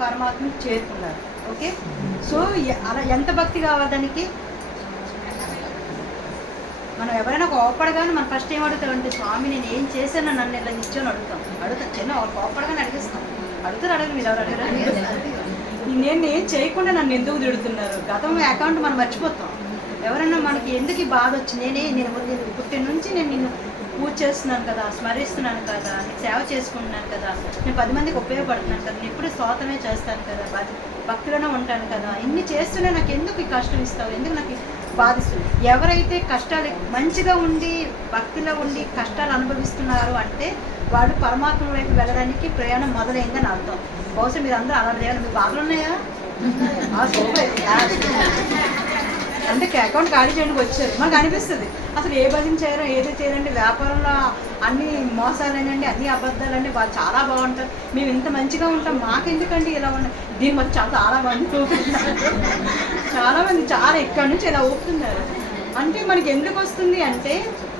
పరమాత్మని చేరుకున్నారు. Okay, so అలా ఎంత భక్తి కావాలి దానికి. మనం ఎవరైనా కోపడగానే మనం ఫస్ట్ ఏం అడుగుతామంటే, స్వామి నేను ఏం చేశాను నన్ను ఇలా ఇచ్చాను అడుగుతాం చిన్న కోపడగానే అడిగిస్తాం. అడగరు మీరు ఎవరు అడగరు. నేను ఏం చేయకుండా నన్ను ఎందుకు తిడుతున్నారు, గతం అకౌంట్ మనం మర్చిపోతాం. ఎవరైనా మనకి ఎందుకు ఈ బాధ వచ్చింది, నేను పుట్టిన నుంచి నేను నిన్ను పూజ చేస్తున్నాను కదా, స్మరిస్తున్నాను కదా, నీకు సేవ చేసుకుంటున్నాను కదా, నేను 10 మందికి ఉపయోగపడుతున్నాను కదా, నేను ఎప్పుడు స్వాతమే చేస్తాను కదా, భక్తిలోనే ఉంటాను కదా, ఇన్ని చేస్తూనే నాకు ఎందుకు ఈ కష్టం ఇస్తావు, ఎందుకు నాకు బాధిస్తుంది. ఎవరైతే కష్టాలు మంచిగా ఉండి భక్తిలో ఉండి కష్టాలు అనుభవిస్తున్నారు అంటే వాళ్ళు పరమాత్మ వైపు వెళ్ళడానికి ప్రయాణం మొదలైందని అర్థం. బహుశా మీరు అందరూ అలా చేయాలి. మీకు బాధలు ఉన్నాయా? అంటే అకౌంట్ ఖాళీ చేయడానికి వచ్చారు. మనకు అనిపిస్తుంది అసలు ఏ భజన చేయరో ఏదో చేయాలంటే వ్యాపారంలో అన్ని మోసాలేనండి, అన్ని అబద్ధాలండి, వాళ్ళు చాలా బాగుంటారు, మేము ఇంత మంచిగా ఉంటాం, మాకెందుకండి ఇలా ఉంటాం. దీని మధ్య చాలా మంది ఊపుతున్నారు, చాలామంది చాలా ఎక్కడి నుంచి ఇలా ఊపుతున్నారు. అంటే మనకి ఎందుకు వస్తుంది అంటే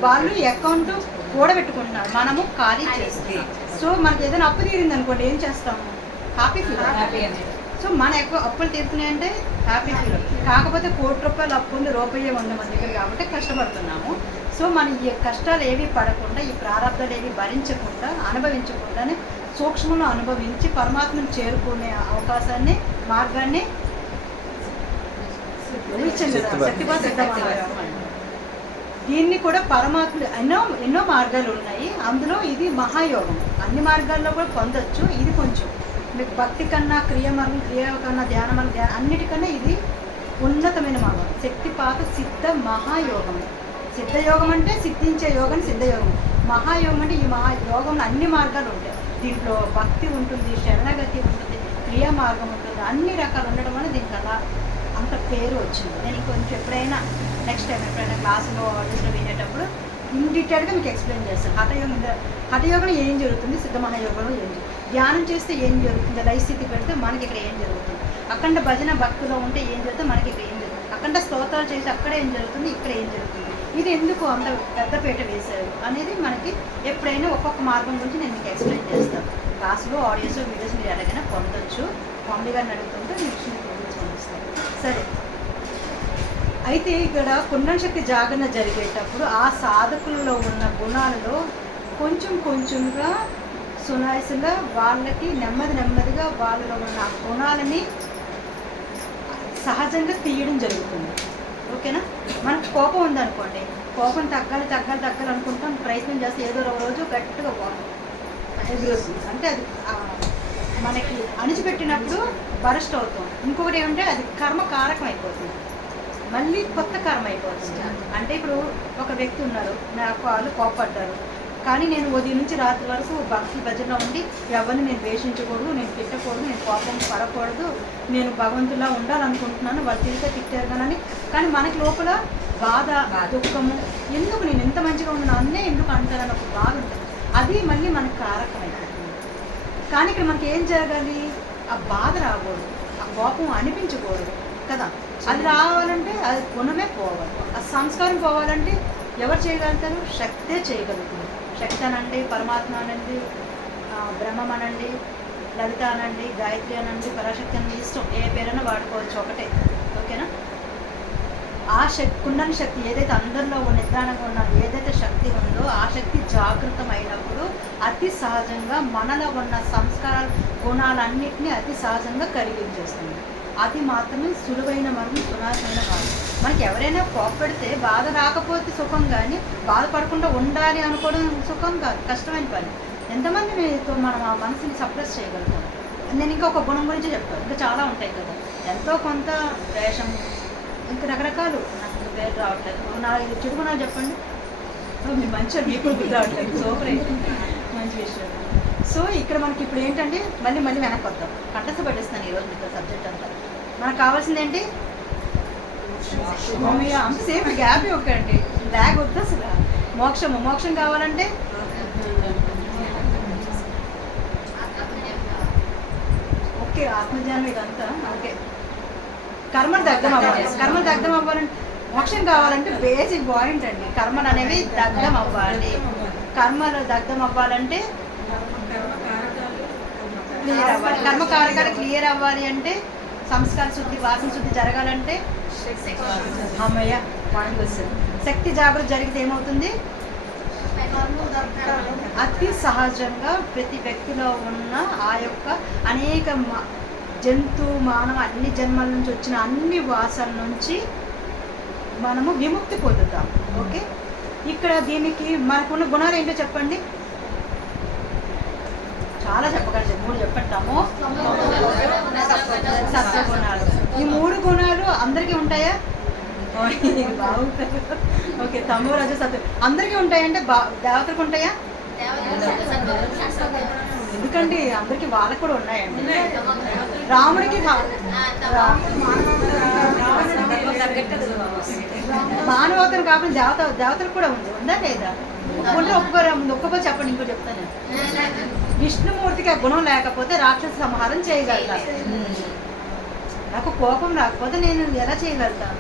వాళ్ళు అకౌంట్ కూడబెట్టుకుంటున్నారు, మనము ఖాళీ చేస్తాం. సో మనకి ఏదైనా అప్పు తీరింది అనుకోండి, ఏం చేస్తాము? Happy feel. సో మన ఎక్కువ అప్పులు తీరుతున్నాయంటే హ్యాపీ ఫీల్. కాకపోతే ₹1,00,00,000 అప్పు ఉంది, రూపాయి ఉంది మన దగ్గర కాబట్టి కష్టపడుతున్నాము. సో మనం ఈ కష్టాలు ఏవి పడకుండా, ఈ ప్రారంభాలు ఏవి భరించకుండా, అనుభవించకుండానే సూక్ష్మంలో అనుభవించి పరమాత్మను చేరుకునే అవకాశాన్ని, మార్గాన్ని శక్తిపాత సిద్ధమహాయోగం. దీన్ని కూడా పరమాత్ముడు ఎన్నో మార్గాలు ఉన్నాయి, అందులో ఇది మహాయోగం. అన్ని మార్గాల్లో కూడా పొందొచ్చు. ఇది కొంచెం మీకు భక్తి కన్నా క్రియ కన్నా ధ్యాన మార్గం అన్నిటికన్నా ఇది ఉన్నతమైన మార్గం. శక్తిపాత సిద్ధ మహాయోగం. సిద్ధయోగం అంటే సిద్ధించే యోగం సిద్ధయోగం. మహాయోగం అంటే ఈ మహాయోగంలో అన్ని మార్గాలు ఉంటాయి. దీంట్లో భక్తి ఉంటుంది, శరణగతి ఉంటుంది, క్రియా మార్గం ఉంటుంది, అన్ని రకాలు ఉండడం వల్ల దీనికి అలా అంత పేరు వచ్చింది. నేను ఇంకొంచెం ఎప్పుడైనా నెక్స్ట్ టైం ఎప్పుడైనా క్లాసులో ఆడియోస్లో వినేటప్పుడు ఇన్ డీటెయిల్గా మీకు ఎక్స్ప్లెయిన్ చేస్తాను. హఠయోగంలో ఏం జరుగుతుంది, సిద్ధ మహాయోగంలో ఏం జరుగుతుంది, ధ్యానం చేస్తే ఏం జరుగుతుంది, లయ స్థితి పెడితే మనకి ఇక్కడ ఏం జరుగుతుంది, అఖండ భజన భక్తిలో ఉంటే ఏం జరుగుతుంది, మనకి ఇక్కడ ఏం జరుగుతుంది, అఖండ స్తోత్రాలు చేస్తే అక్కడ ఏం జరుగుతుంది, ఇక్కడ ఏం జరుగుతుంది, ఇది ఎందుకు అంత పెద్దపీట వేశారు అనేది మనకి ఎప్పుడైనా ఒక్కొక్క మార్గం గురించి నేను మీకు ఎక్స్ప్లెయిన్ చేస్తాను. క్లాసులో ఆడియోస్ వీడియోస్ మీరు ఎలాగైనా పొందొచ్చు. కామెడీ గారిని అడుగుతుంటే మీకు పంపిస్తాను. సరే, అయితే ఇక్కడ కుండల శక్తి జాగరణ జరిగేటప్పుడు ఆ సాధకులలో ఉన్న గుణాలలో కొంచెంగా సునాయసంగా వాళ్ళకి నెమ్మదిగా వాళ్ళలో ఉన్న గుణాలని సహజంగా తీయడం జరుగుతుంది. ఓకేనా? మనకు కోపం ఉందనుకోండి, కోపం తగ్గాలి అనుకుంటాం, ప్రయత్నం చేస్తే ఏదో రోజు గట్టిగా కోపం ఎదురవుతుంది. అంటే అది మనకి అణిచిపెట్టినప్పుడు బరస్ట్ అవుతాం. ఇంకొకటి ఏమంటే అది కర్మ కారకం అయిపోతుంది, మళ్ళీ కొత్త కర్మ అయిపోతుంది. అంటే ఇప్పుడు ఒక వ్యక్తి ఉన్నారు, నాకు వాళ్ళు కోపడ్డారు, కానీ నేను ఉదయం నుంచి రాత్రి వరకు భక్తి భజనలో ఉండి ఎవరిని నేను ద్వేషించకూడదు, నేను తిట్టకూడదు, నేను కోపం పడకూడదు, నేను భగవంతులా ఉండాలనుకుంటున్నాను, వాళ్ళు తిట్టారు కానీ మనకి లోపల బాధ దుఃఖము, ఎందుకు నేను ఎంత మంచిగా ఉన్నాను అన్నే ఎందుకు అంటారని ఒక బాధ ఉంటుంది. అది మళ్ళీ మనకు కారకం అయిపోతుంది. కానీ ఇక్కడ మనకి ఏం జరగాలి? ఆ బాధ రాకూడదు, ఆ కోపం అనిపించకూడదు కదా. అది రావాలంటే అది గుణమే పోవాలి, ఆ సంస్కారం పోవాలంటే ఎవరు చేయగలుగుతారు? శక్తే చేయగలుగుతుంది. శక్తి అనండి, పరమాత్మ అనండి, బ్రహ్మం అనండి, లలిత అనండి, గాయత్రి అనండి, పరాశక్తి అనండి, ఇష్టం ఏ పేరైనా వాడుకోవచ్చు, ఒకటే. ఓకేనా? ఆ శక్తి, కుండలి శక్తి ఏదైతే అందరిలో నిదానంగా ఉన్నదో ఏదైతే శక్తి ఉందో ఆ శక్తి జాగృతమైనప్పుడు అతి సహజంగా మనలో ఉన్న సంస్కార గుణాలన్నింటినీ అతి సహజంగా కరిగించేస్తుంది. అది మాత్రమే సులువైన మార్గం, సునాశమైన మార్గం. మనకి ఎవరైనా కోపడితే బాధ రాకపోతే సుఖం, కానీ బాధపడకుండా ఉండాలి అనుకోవడం సుఖం కాదు, కష్టమైన పని. ఎంతమంది మీతో మనం ఆ మనసుని సప్రెస్ చేయగలుగుతాం. నేను ఇంకా ఒక గుణం గురించి చెప్తాను, ఇంకా చాలా ఉంటాయి కదా. ఎంతో కొంత ద్వేషం, ఇంకా రకరకాలు, నాకు పేరు రావట్లేదు. 4-5 చెడు గుణాలు చెప్పండి. మీరు మంచిగా మీకు గుర్తు రావట్లేదు, సూపర్, మంచి విషయం. సో ఇక్కడ మనకి ఇప్పుడు ఏంటంటే మళ్ళీ వెనక్కి వద్దాం. కంటస్థ పట్టేస్తున్నాను ఈరోజు మీకు సబ్జెక్ట్ అంతా. మనకు కావాల్సింది ఏంటి? అంతసేపు గ్యాప్ ఇవ్వకండి, బ్యాగ్ వద్దు అసలు. మోక్షం కావాలంటే ఓకే, ఆత్మజ్ఞానం ఇదంతా ఓకే. కర్మలు దగ్ధం అవ్వాలంటే, మోక్షం కావాలంటే బేసిక్ పాయింట్ అండి, కర్మలు అనేవి దగ్ధం అవ్వాలి. కర్మలు దగ్ధం అవ్వాలంటే క్లియర్ అవ్వాలి. కర్మకారకాలు క్లియర్ అవ్వాలి అంటే సంస్కార శుద్ధి, వాసన శుద్ధి జరగాలంటే అమ్మయ్య పాయింట్ వస్తుంది. శక్తి జాగృతి జరిగితే ఏమవుతుంది? అతి సహజంగా ప్రతి వ్యక్తిలో ఉన్న ఆ యొక్క అనేక జంతు మానవ అన్ని జన్మల నుంచి వచ్చిన అన్ని వాసనల నుంచి మనము విముక్తి పొందుతాం. ఓకే, ఇక్కడ దీనికి మనకున్న గుణాలు ఏంటో చెప్పండి. చాలా చెప్పగలరు, 3 చెప్పంటాము. సత్వగుణాలు. ఈ 3 గుణాలు అందరికీ ఉంటాయా? బాగుంటారు. ఓకే, తమో రజ సత్వం అందరికీ ఉంటాయంటే దేవతలకు ఉంటాయా? ఎందుకండి అందరికి వాళ్ళకు కూడా ఉన్నాయండి. రాముడికి మానవతను కాకుండా దేవతలకు కూడా ఉందా లేదా? ఒక్కొక్కరు చెప్పండి, ఇంకో చెప్తాను. విష్ణుమూర్తికి ఆ గుణం లేకపోతే రాక్షస సంహారం చేయగలుగుతాను. నాకు కోపం రాకపోతే నేను ఎలా చేయగలుగుతాను?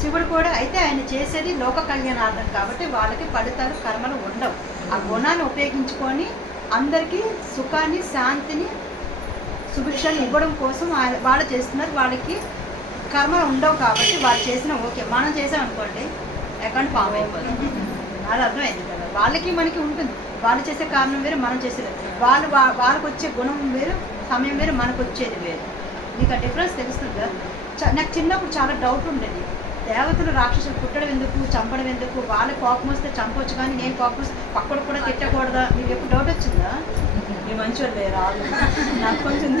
శివుడు కూడా అయితే ఆయన చేసేది లోక కళ్యాణార్థం కాబట్టి వాళ్ళకి ఫలితాలు కర్మలు ఉండవు. ఆ గుణాన్ని ఉపయోగించుకొని అందరికీ సుఖాన్ని, శాంతిని, సుభిక్షాన్ని ఇవ్వడం కోసం వాళ్ళు చేస్తున్నారు. వాళ్ళకి కర్మలు ఉండవు కాబట్టి వాళ్ళు చేసిన ఓకే. మనం చేసాం అనుకోండి అకౌంట్ ఫామ్ అయిపోతుంది. అది అర్థమైంది కదా. వాళ్ళకి మనకి ఉంటుంది. వాళ్ళు చేసే కారణం వేరు, మనం చేసేది వాళ్ళకి వచ్చే గుణం వేరు, సమయం వేరు, మనకు వచ్చేది వేరు. నీకు ఆ డిఫరెన్స్ తెలుస్తుంది కదా. నాకు చిన్నప్పుడు చాలా డౌట్ ఉండేది. దేవతలు రాక్షసులు పుట్టడం ఎందుకు, చంపడం ఎందుకు? వాళ్ళ కోపం వస్తే చంపవచ్చు కానీ నేను కోపం వస్తే పక్కడు కూడా తిట్టకూడదా? మీకు ఎప్పుడు డౌట్ వచ్చిందా? ఈ మంచోళ్ళే రాదు. నాకు కొంచెం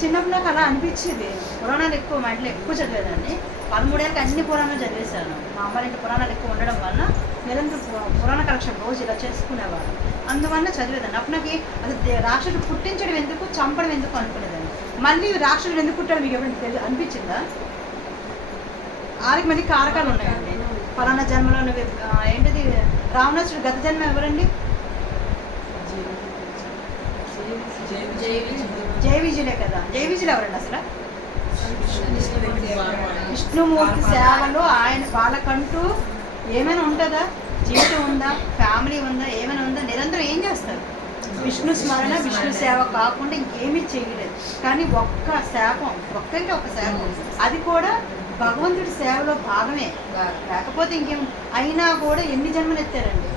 చిన్నప్పుడు నాకు అలా అనిపించేది. పురాణాలు ఎక్కువ మా ఇంట్లో ఎక్కువ చదివేదాన్ని. 13 ఏళ్ళకి అన్ని పురాణాలు చదివేశాను. మా అమ్మాయి ఇంటి పురాణాలు ఎక్కువ ఉండడం వల్ల నిరంతరం పురాణ కలెక్షన్ రోజు ఇలా చేసుకునేవాడు. అందువల్ల చదివేదాన్ని. అప్పుడు నాకు అది రాక్షసుడు పుట్టించడం ఎందుకు, చంపడం ఎందుకు అనుకునేదాన్ని. మళ్ళీ రాక్షసుడు ఎందుకు పుట్టాడు మీకు ఎప్పుడు అనిపించిందా? 6 మంది కారకాలు ఉన్నాయండి. ఫలానా జన్మలో ఏంటిది? రావణాసుడు గత జన్మ ఎవరండి? జయ విజయులే కదా. జయ విజయులు ఎవరండి అసలు? విష్ణుమూర్తి సేవలో ఆయన వాళ్ళకంటూ ఏమైనా ఉంటుందా? జీవితం ఉందా? ఫ్యామిలీ ఉందా? ఏమైనా ఉందా? నిరంతరం ఏం చేస్తారు? విష్ణు స్మరణ, విష్ణు సేవ కాకుండా ఇంకేమీ చేయలేదు. కానీ ఒక్క శాపం, ఒక్కంటే ఒక శాపం, అది కూడా భగవంతుడి సేవలో భాగమే. లేకపోతే ఇంకేం. అయినా కూడా ఎన్ని జన్మలు ఎత్తారండి,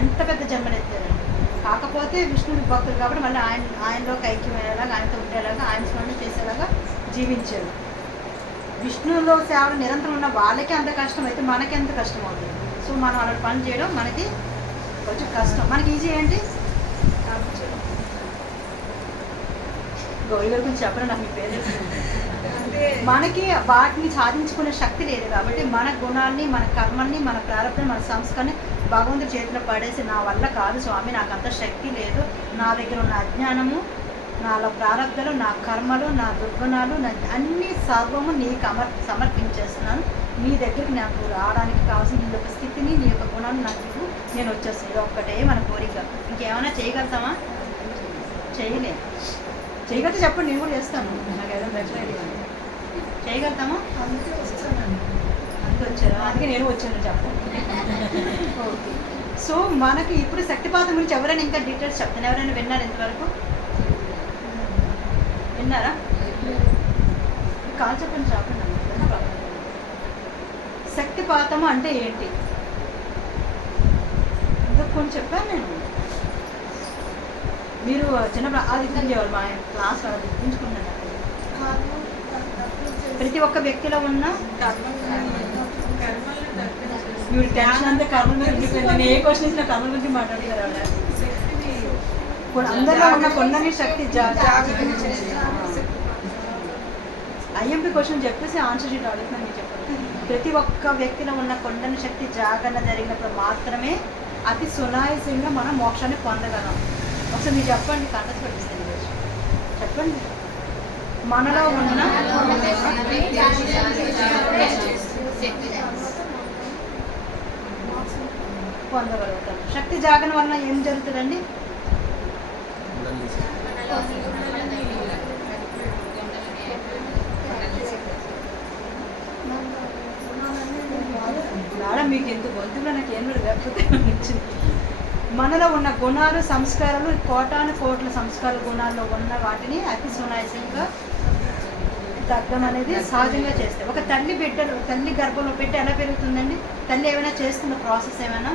ఎంత పెద్ద జన్మలు ఎత్తారండి. కాకపోతే విష్ణుడి భక్తులు కాబట్టి మళ్ళీ ఆయనలోకి ఐక్యమయ్యేలాగా, ఆయనతో ఉండేలాగా, ఆయన స్మరణ చేసేలాగా జీవించారు. విష్ణువులో సేవలు నిరంతరం ఉన్న వాళ్ళకి అంత కష్టం అయితే మనకి ఎంత కష్టం అవుతుంది. సో మనం అలాంటి పని చేయడం మనకి కొంచెం కష్టం. మనకి ఈజీ ఏంటి? గౌరీ గారు కొంచెం చెప్పండి, నాకు మీ పేరు. మనకి వాటిని సాధించుకునే శక్తి లేదు కాబట్టి మన గుణాన్ని, మన కర్మల్ని, మన ప్రారంభం, మన సంస్కారాన్ని భగవంతుడి చేతిలో పడేసి నా వల్ల కాదు స్వామి, నాకు అంత శక్తి లేదు, నా దగ్గర ఉన్న అజ్ఞానము, నాలో ప్రారంధాలు, నా కర్మలు, నా దుర్గుణాలు, నా అన్ని సర్వము నీకు సమర్పించేస్తున్నాను. నీ దగ్గరికి నాకు రావడానికి కావాల్సిన నీ యొక్క స్థితిని, నీ యొక్క గుణాన్ని నాకు నేను వచ్చేస్తాను. ఇది ఒక్కటే మన కోరిక. ఇంకేమైనా చేయగలుగుతామా? చేయలే. చేయగలిగితే చెప్పండి, నేను కూడా చేస్తాను. నాకు ఏదైనా బెటర్ ఐడియా చేయగలుగుతామా? అందుకే వచ్చారా? అందుకే నేను వచ్చాను చెప్పండి. ఓకే. సో మనకి ఇప్పుడు శక్తిపాతం గురించి ఎవరైనా ఇంకా డీటెయిల్స్ చెప్తాను. ఎవరైనా విన్నారు ఇంతవరకు? విన్నారా? కాల్ చెప్పండి చెప్పండి. శక్తిపాతము అంటే ఏంటి? ఇంకొక కొన్ని చెప్పాను నేను. మీరు చిన్నప్పుడు అది గుర్తించేవాళ్ళు, మా క్లాస్ వాళ్ళు గుర్తించుకున్నాను. ప్రతి ఒక్క వ్యక్తిలో ఉన్న మీరు టెన్షన్ అంతా కర్మ గురించి, నేను ఏ క్వశ్చన్ ఇచ్చినా కర్మ గురించి మాట్లాడతారు. అందరిలో ఉన్న కొండని శక్తి ఐఎంపీ క్వశ్చన్ చెప్పేసి ఆన్సర్ షీట్ అడుగుతున్నాను. మీరు చెప్పండి. ప్రతి ఒక్క వ్యక్తిలో ఉన్న కొండని శక్తి జాగరణ జరిగినప్పుడు మాత్రమే అతి సునాయాసంగా మనం మోక్షాన్ని పొందగలం. ఒకసారి మీరు చెప్పండి, కంటెస్ట్ పెట్టిస్తాను. చెప్పండి. మనలో ఉన్న పొందగలుగుతాం. శక్తి జాగరణ వలన ఏం జరుగుతుందండి? మేడం మీకు ఎంత గొంతులో నాకు ఏం లేకపోతే వచ్చింది. మనలో ఉన్న గుణాలు సంస్కారాలు కోటాను కోట్ల సంస్కార గుణాల్లో ఉన్న వాటిని అతి సునాయాసంగా తగ్గడం అనేది సహజంగా చేస్తే ఒక తల్లి గర్భంలో పెట్టి ఎలా పెరుగుతుందండి? తల్లి ఏమైనా చేస్తున్న ప్రాసెస్ ఏమైనా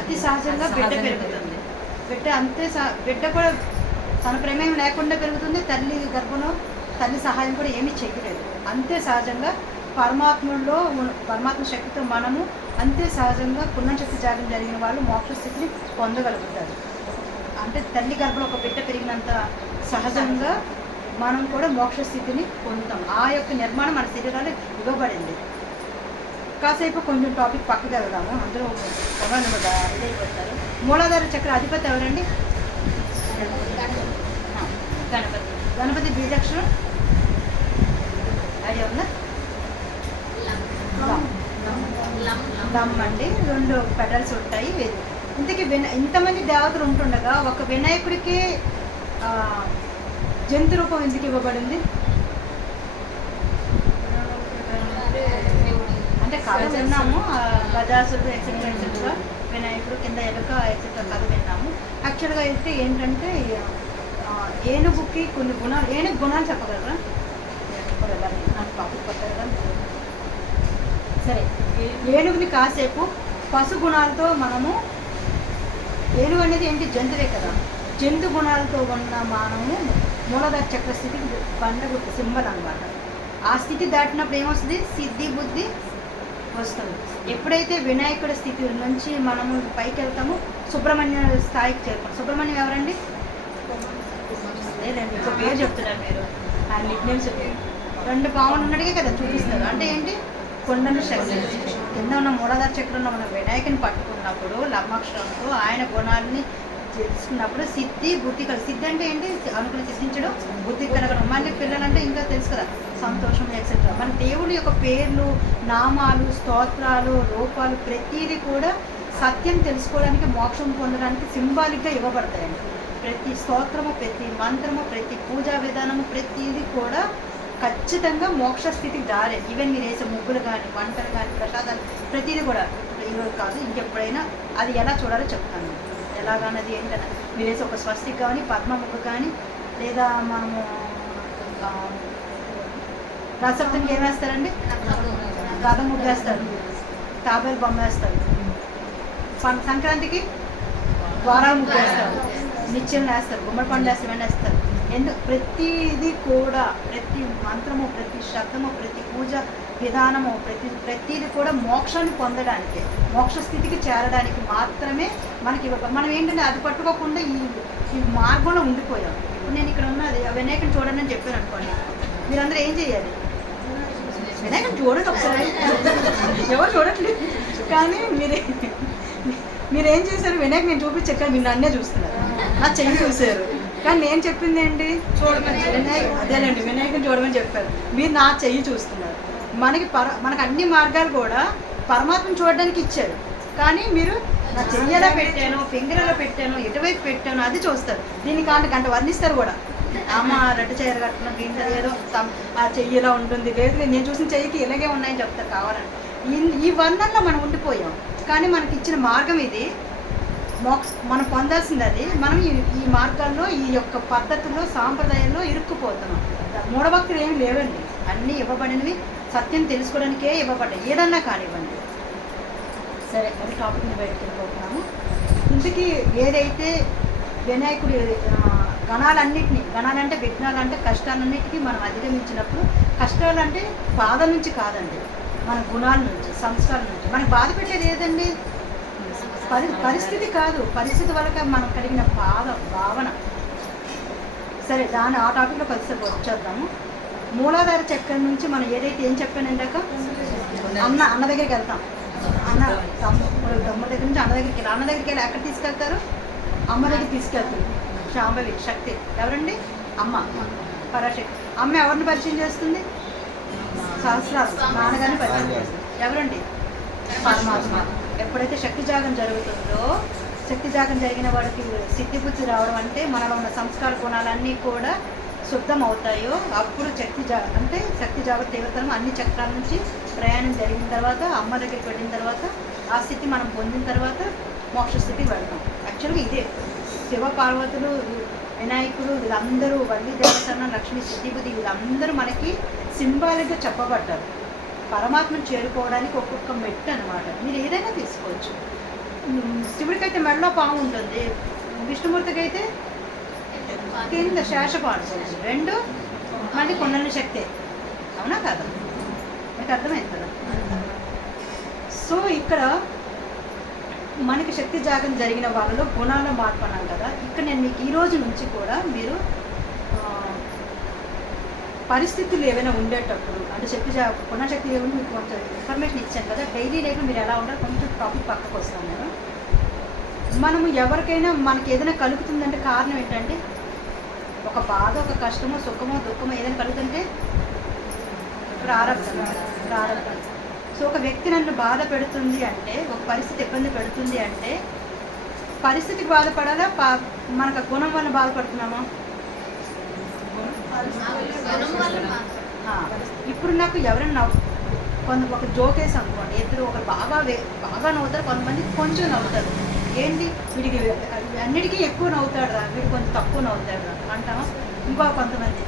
అతి సహజంగా బిడ్డ పెరుగుతుంది. బిడ్డ కూడా తన ప్రమేయం లేకుండా పెరుగుతుంది. తల్లి గర్భంలో తల్లి సహాయం కూడా ఏమీ చేయలేదు. అంతే సహజంగా పరమాత్మ శక్తితో మనము అంతే సహజంగా పుణ్యశక్తి జాగం జరిగిన వాళ్ళు మోక్ష స్థితిని పొందగలుగుతారు. అంటే తల్లి గర్భంలో ఒక బిడ్డ పెరిగినంత సహజంగా మనం కూడా మోక్ష స్థితిని పొందుతాం. ఆ యొక్క నిర్మాణం మన శరీరాలు ఇవ్వబడింది. కాసేపు కొంచెం టాపిక్ పక్కకి వెళ్దాము. అందరూ ఇదైపోతారు. మూలాధార చక్ర అధిపతి ఎవరండి? గణపతి. గణపతి బీజాక్షరం ఐడియా ఉందా? లమ్ అండి. 2 పెటల్స్ ఉంటాయి. ఇంతకీ ఇంతమంది దేవతలు ఉంటుండగా ఒక వినాయకుడికి జంతు రూపం ఎందుకు ఇవ్వబడింది? అంటే కథ విన్నాము, గజాసురుడు ఎక్సెట్రా ఎక్సెట్రా, వినాయకుడు కింద ఎలుక ఎక్సెట్రా కథ విన్నాము. యాక్చువల్గా అయితే ఏంటంటే ఏనుగుకి కొన్ని గుణాలు, ఏనుగు గుణాలు చెప్పగలరా? నాకు టాపిక్ కొత్తగా సరే. ఏనుగుని కాసేపు పశు గుణాలతో మనము, ఏనుగు అనేది ఏంటి? జంతువే కదా. జంతు గుణాలతో ఉన్న మానము మూలాధార చక్ర స్థితికి బండగుర్తు సింబల్ అనమాట. ఆ స్థితి దాటినప్పుడు ఏమొస్తుంది? సిద్ధి బుద్ధి వస్తుంది. ఎప్పుడైతే వినాయకుడి స్థితి నుంచి మనము పైకి వెళ్తామో సుబ్రహ్మణ్య స్థాయికి చేరుతాం. సుబ్రహ్మణ్యం ఎవరండి? అదేలేండి, ఇంకో పేరు చెప్తున్నారు మీరు. ఆయన నిక్నేమ్స్ 2 పావులు ఉన్నట్టుగా కదా చూపిస్తారు. అంటే ఏంటి? కొండను శక్తి. కింద ఉన్న మూలాధార చక్రంలో ఉన్న వినాయకుని పట్టుకున్నప్పుడు లమ్మాక్షరంతో ఆయన గుణాలని తెలుసుకున్నప్పుడు సిద్ధి బుద్ధి కలగడం. సిద్ధి అంటే ఏంటి? అనుకుని సిద్ధించడం, బుద్ధి కలగడం. మళ్ళీ పిల్లలంటే ఇంకా తెలుసు కదా, సంతోషం ఎక్సెట్రా. మన దేవుడి యొక్క పేర్లు, నామాలు, స్తోత్రాలు, రూపాలు ప్రతిదీ కూడా సత్యం తెలుసుకోవడానికి, మోక్షం పొందడానికి సింబాలిక్గా ఇవ్వబడతాయండి. ప్రతి స్తోత్రము, ప్రతి మంత్రము, ప్రతి పూజా విధానము ప్రతిదీ కూడా ఖచ్చితంగా మోక్ష స్థితికి దారే. ఈవెన్ మీరు వేసే ముగ్గులు కానీ, వంటలు కానీ, ప్రసాదాలు ప్రతిదీ కూడా ఈరోజు కాదు ఇంకెప్పుడైనా అది ఎలా చూడాలో చెప్తాను. ఎలాగన్నది ఏంటన్నా మీరు వేసే ఒక స్వస్తిక్ కానీ, పద్మ ముగ్గు కానీ, లేదా మనము రసప్తంగా ఏం వేస్తారండి? గద ముగ్గు వేస్తారు, తాబేలు బొమ్మ వేస్తారు. సంక్రాంతికి వారాల ముగ్గు వేస్తారు, నిత్యం వేస్తారు, గుమ్మడి పండు వేస్తారు, ఇవన్నీ వేస్తారు. ప్రతిదీ కూడా, ప్రతి మంత్రము, ప్రతి శబ్దము, ప్రతి పూజ విధానము, ప్రతిదీ కూడా మోక్షాన్ని పొందడానికి, మోక్ష స్థితికి చేరడానికి మాత్రమే మనకి మనం ఏంటంటే అది పట్టుకోకుండా ఈ మార్గంలో ఉండిపోయాం. ఇప్పుడు నేను ఇక్కడ ఉన్నది వినాయకుని చూడండి అని చెప్పాను అనుకోండి, మీరందరూ ఏం చేయాలి? వినాయకుని చూడండి ఒకసారి. ఎవరు చూడట్లేదు కానీ మీరేం చేశారు? వినాయకు నేను చూపించాను కానీ మీరు నన్నే చూస్తున్నారు, నా చెయ్యి చూశారు. కానీ నేను చెప్పింది ఏంటి? చూడమని. అదేలేండి, వినాయకుని చూడమని చెప్పారు, మీరు నా చెయ్యి చూస్తున్నారు. మనకు అన్ని మార్గాలు కూడా పరమాత్మను చూడడానికి ఇచ్చారు. కానీ మీరు నా చెయ్యి ఎలా పెట్టాను, ఫింగర్ ఎలా పెట్టాను, ఎటువైపు పెట్టాను అది చూస్తారు. దీన్ని గంట వర్ణిస్తారు కూడా. అమ్మ రెడ్డి చీర కట్టుకున్న దీంట్లో ఏదో ఆ చెయ్యి ఎలా ఉంటుంది, లేదు నేను చూసిన చెయ్యికి ఇలాగే ఉన్నాయని చెప్తారు కావాలని. ఈ వర్ణంలో మనం ఉండిపోయాం. కానీ మనకి ఇచ్చిన మార్గం ఇది, మనం పొందాల్సింది అది. మనం ఈ మార్గాల్లో, ఈ యొక్క పద్ధతుల్లో, సాంప్రదాయంలో ఇరుక్కుపోతున్నాం. మూఢభక్తులు ఏమి లేవండి, అన్నీ ఇవ్వబడినవి సత్యం తెలుసుకోవడానికే ఇవ్వబడ్డాయి, ఏదన్నా కానివ్వండి. సరే, అది టాపిక్ని బయటకు వెళ్ళిపోతున్నాము. ఇంతకీ ఏదైతే వినాయకుడి గణాలంటే విఘ్నాలంటే కష్టాలన్నిటికీ మనం అధిగమించినప్పుడు, కష్టాలంటే బాధ నుంచి కాదండి, మన గుణాల నుంచి, సంస్కారం నుంచి. మనకు బాధ పెట్టేది ఏదండి? పరిస్థితి కాదు, పరిస్థితి వల్ల మనం కలిగిన భావన. సరే, ఆ టాపిక్లో కొద్దిసేపు వచ్చేద్దాము. మూలాధార చక్రం నుంచి మనం ఏదైతే ఏం చెప్పానందాక అన్న దగ్గరికి వెళ్తాం. తమ్ముడు దగ్గర నుంచి అన్న దగ్గరికి వెళ్ళి, అన్న దగ్గరికి వెళ్ళి ఎక్కడ తీసుకెళ్తారు? అమ్మ దగ్గర తీసుకెళ్తారు. శాంభవి శక్తి ఎవరండి? అమ్మ, పరాశక్తి. అమ్మ ఎవరిని పరిచయం చేస్తుంది? సహస్రాలు నాన్నగారిని పరిచయం చేస్తుంది. ఎవరండి? పరమాత్మ. ఎప్పుడైతే శక్తి జాగం జరుగుతుందో, శక్తి జాగం జరిగిన వాడికి సిద్ధిబుద్ధి రావడం అంటే మనలో ఉన్న సంస్కార గుణాలన్నీ కూడా శుద్ధం అవుతాయో అప్పుడు శక్తి జాగ తీవ్రతరం అన్ని చక్రాల నుంచి ప్రయాణం జరిగిన తర్వాత, అమ్మ దగ్గరికి వెళ్ళిన తర్వాత, ఆ స్థితి మనం పొందిన తర్వాత మోక్ష స్థితికి వెళ్తాం. యాక్చువల్గా ఇదే శివ పార్వతులు, వినాయకుడు, వీళ్ళందరూ వల్లి దేవసన్న, లక్ష్మీ సిద్ధిబుద్ధి, వీళ్ళందరూ మనకి సింబాలిక్గా చెప్పబడ్డారు. పరమాత్మను చేరుకోవడానికి ఒక్కొక్క మెట్టు అనమాట. మీరు ఏదైనా తీసుకోవచ్చు. శివుడికైతే మెడలో పాము ఉంటుంది, విష్ణుమూర్తికి అయితే కింద శేషపాడు, రెండు మళ్ళీ కొండల శక్తే. అవునా కదా? మీకు అర్థమైంది కదా? సో ఇక్కడ మనకి శక్తి జాగం జరిగిన వాళ్ళలో గుణాల మార్పు అన్నాను కదా. ఇక్కడ నేను మీకు ఈ రోజు నుంచి కూడా మీరు పరిస్థితులు ఏవైనా ఉండేటప్పుడు అంటే గుణశక్తి ఏమైనా మీకు కొంచెం ఇన్ఫర్మేషన్ ఇచ్చాను కదా. డైలీ లైఫ్లో మీరు ఎలా ఉండాలి కొంచెం టాపిక్ పక్కకు వస్తాను నేను. మనము ఎవరికైనా మనకి ఏదైనా కలుగుతుందంటే కారణం ఏంటంటే ఒక బాధ, ఒక కష్టమో, సుఖమో, దుఃఖమో ఏదైనా కలుగుతుంటే ప్రారంభం. సో ఒక వ్యక్తి నన్ను బాధ పెడుతుంది అంటే, ఒక పరిస్థితి ఇబ్బంది పెడుతుంది అంటే పరిస్థితికి బాధపడాలా, మనకు గుణం వల్ల బాధపడుతున్నామా? ఇప్పుడు నాకు ఎవరైనా ఒక జోక్ వేసి అనుకోండి, ఇద్దరు ఒకరు బాగా నవ్వుతారు, కొంతమంది కొంచెం నవ్వుతారు. ఏంటి వీడికి అన్నిటికీ ఎక్కువ నవ్వుతాడు రా, వీడు కొంచెం తక్కువ నవ్వుతాడు రా అంటామా? ఇంకో కొంతమంది